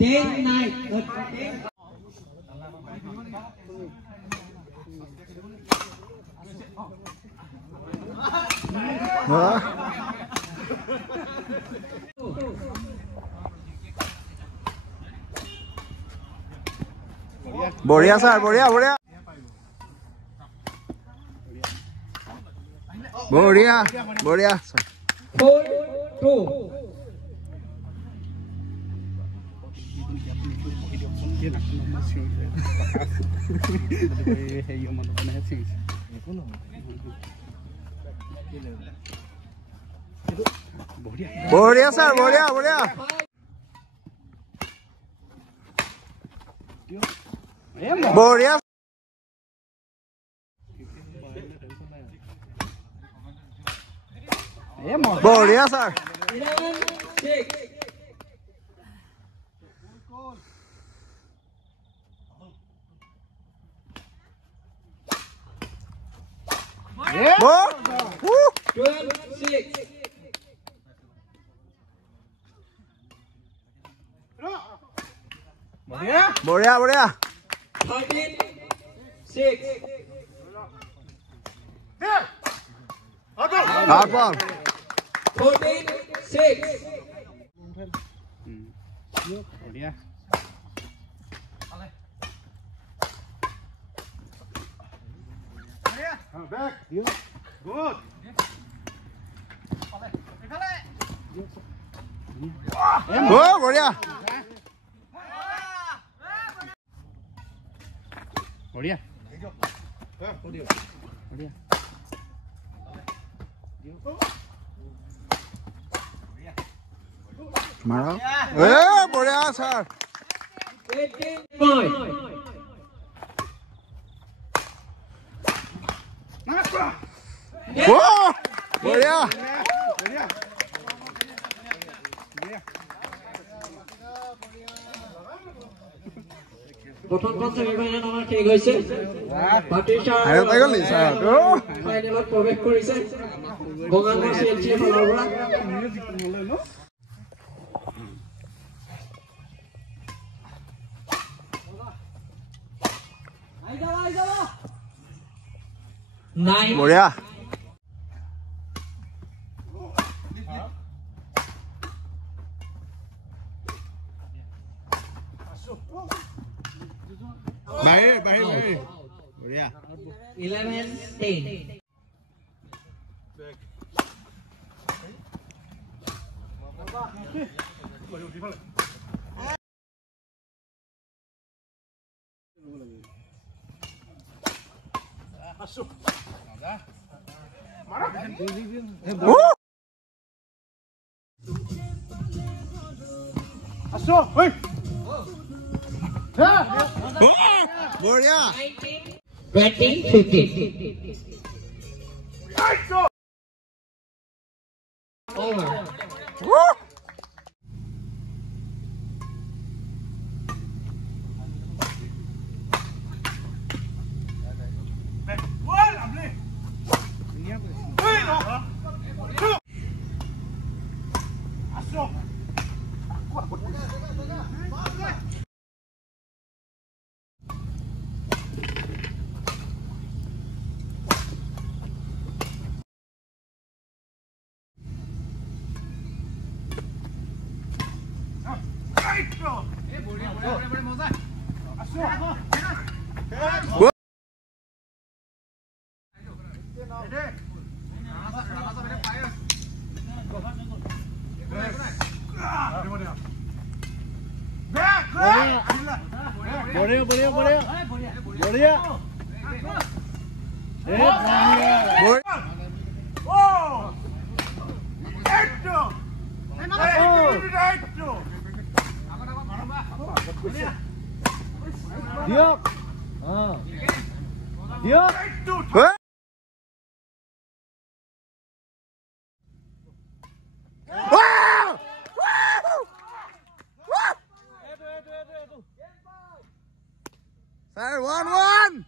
10-9. बढ़िया सर बढ़िया बढ़िया बढ़िया बढ़िया 4-2. बढ़िया सर बढ़िया बढ़िया बढ़िया बढ़िया सर 11-6. Bố. 12-6. बढ़िया बढ़िया 13-6. Hard ball 14-6. बढ़िया back good Bố बढ़िया बढ़िया मारो बढ़िया सर 18-5. बढ़िया প্ৰথমখন ছেমিফাইনেল আমাৰ শেষ হৈছে পাটিশা ফাইনেলত প্ৰৱেশ কৰিছে গংগাগড় CLC ফালৰ পৰা बढ़िया बाहर बाहर बाहर बढ़िया 11-10. बढ़िया 20-15. Over. बढ़िया बढ़िया बढ़िया बढ़िया Sir, 1-1.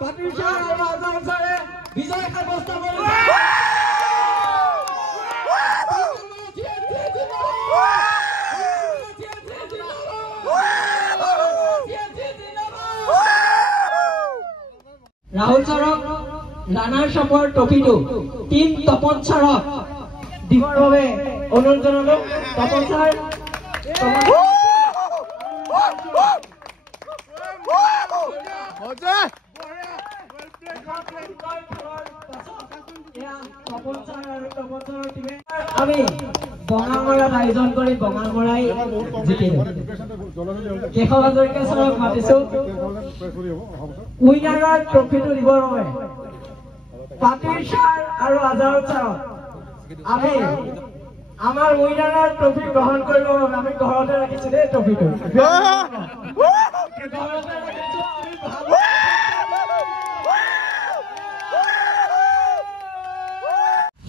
পাত্ৰিশা আৰু আজাদ ছাৰে বিজয় সাব্যস্ত কৰিছে ৰাহুল ছাৰক ৰানাৰ্ছ আপৰ ট্ৰফিটো টিম তপন ছাৰক দিবৰ বাবে অনুৰোধ জনালো তপন ছাৰ আমি বঙালমৰাত আয়োজন কৰি বঙালমৰাই জিকিলো কেশৱ হাজৰিকা ছাৰক মাতিছো উইনাৰৰ ট্ৰফিটো দিবৰ বাবে পাত্ৰিশা আৰু আজাদ ছাৰক আমি আমাৰ উইনাৰৰ ট্ৰফি গ্ৰহণ কৰিবৰ বাবে আমি ঘৰতে ৰাখিছো দেই ট্ৰফিটো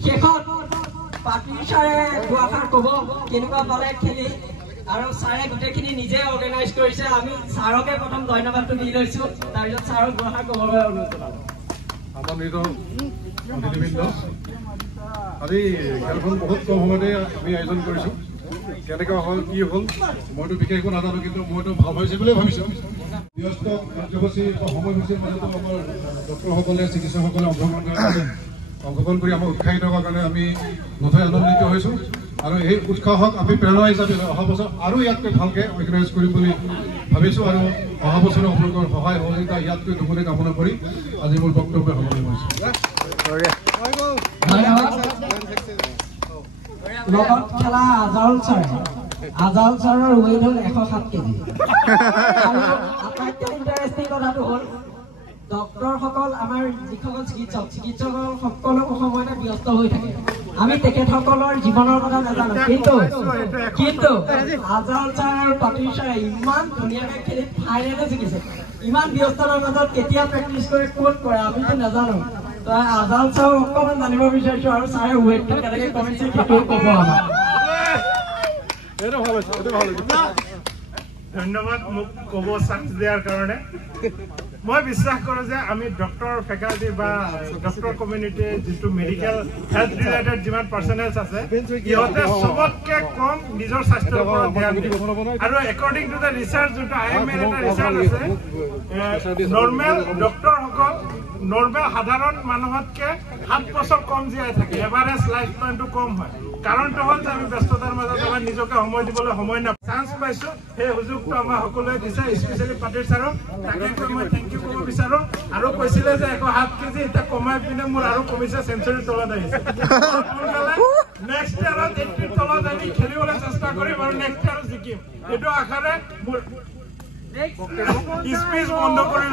শেষত পাত্ৰিশাৰে দুআষাৰ ক'ব কেনেকুৱা পালে খেলি আৰু ছাৰে গোটেইখিনি নিজে অৰ্গেনাইজ কৰিছে আমি ছাৰকে প্ৰথম ধন্যবাদটো দি লৈছো তাৰপিছত ছাৰক দুআষাৰ ক'বলৈ অনুৰোধ জনালো আমাৰ নিজৰ অতিথিবৃন্দ আজি খেলখন বহুত কম সময়তে আমি আয়োজন কৰিছোঁ কেনেকুৱা হ'ল কি হ'ল মইতো বিশেষ একো নাজানো কিন্তু মইতো ভাল হৈছে বুলিয়ে ভাবিছোঁ ব্যস্ত কাৰ্যসূচী বা সময়সূচীৰ মাজতো আমাৰ ডক্টৰসকলে চিকিৎসকসকলে অংশগ্ৰহণ কৰি আমাক উৎসাহিত কৰাৰ কাৰণে আমি নথৈ আনন্দিত হৈছোঁ আৰু এই উৎসাহক আমি প্ৰেৰণা হিচাপে অহা বছৰ আৰু ইয়াতকৈ ভালকৈ অৰ্গেনাইজ কৰিম বুলি ভাবিছোঁ আৰু অহা বছৰে আপোনালোকৰ সহায় সহযোগিতা ইয়াতকৈ দুগুণে কামনা কৰি আজি মোৰ বক্তব্য সামৰণি মাৰিছোঁ লগত খেলা আজাদ ছাৰৰ ৱেইট হ'ল 107 কেজি আৰু আটাইতকৈ ইণ্টাৰেষ্টিং কথাটো হ'ল ডক্টৰসকল আমাৰ যিসকল চিকিৎসকসকল সকলো সময়তে ব্যস্ত হৈ থাকে আমি তেখেতসকলৰ জীৱনৰ কথা নাজানো কিন্তু আজাদ ছাৰ আৰু পাত্ৰিশাই ইমান ধুনীয়াকৈ খেলি ফাইনেলে জিকিছে ইমান ব্যস্ততাৰ মাজত কেতিয়া প্ৰেক্টিচ কৰে ক'ত কৰে আমিতো নাজানো আজাদ ছাৰক অকণমান জানিব বিচাৰিছো আৰু ছাৰে ৱেইটটো কেনেকৈ কমিছে সেইটো ক'ব আমাক ধন্যবাদ মোক ক'ব চান্স দিয়াৰ কাৰণে মই বিশ্বাস কৰোঁ যে আমি ডক্টৰ ফেকাল্টি বা ডক্টৰ কমিউনিটি যিটো মেডিকেল হেল্থ ৰিলেটেড যিমান পাৰ্চনেলছ আছে ইহঁতে চবতকৈ কম নিজৰ স্বাস্থ্যৰ ওপৰত ধ্যান দিয়ে আৰু একৰ্ডিং টু দ্য ৰিচাৰ্চ যোনটো IMN এটা ৰিচাৰ্চ আছে নৰ্মেল ডক্টৰসকল নৰ্মেল সাধাৰণ মানুহতকৈ 7 বছৰ কম জীয়াই থাকে এভাৰেজ লাইফ টাইমটো কম হয় কাৰণটো হ'ল যে আমি ব্যস্ততাৰ মাজত আমাৰ নিজকে সময় দিবলৈ সময় নাপাওঁ চান্স পাইছোঁ সেই সুযোগটো আমাৰ সকলোৱে দিছে স্পেচিয়েলি পাত্ৰিশা ছাৰক তাকে মই থেংক ইউ ক'ব বিচাৰোঁ আৰু কৈছিলে যে 107 কেজি এতিয়া কমাই পিনে মোৰ আৰু কমিছে চেঞ্চুৰীৰ তলত আহিছে নেক্সট ইয়াৰত 80ৰ তলত আমি খেলিবলৈ চেষ্টা কৰিম আৰু নেক্সট ইয়াৰত জিকিম এইটো আশাৰে মোৰ স্পীচ বন্ধ কৰি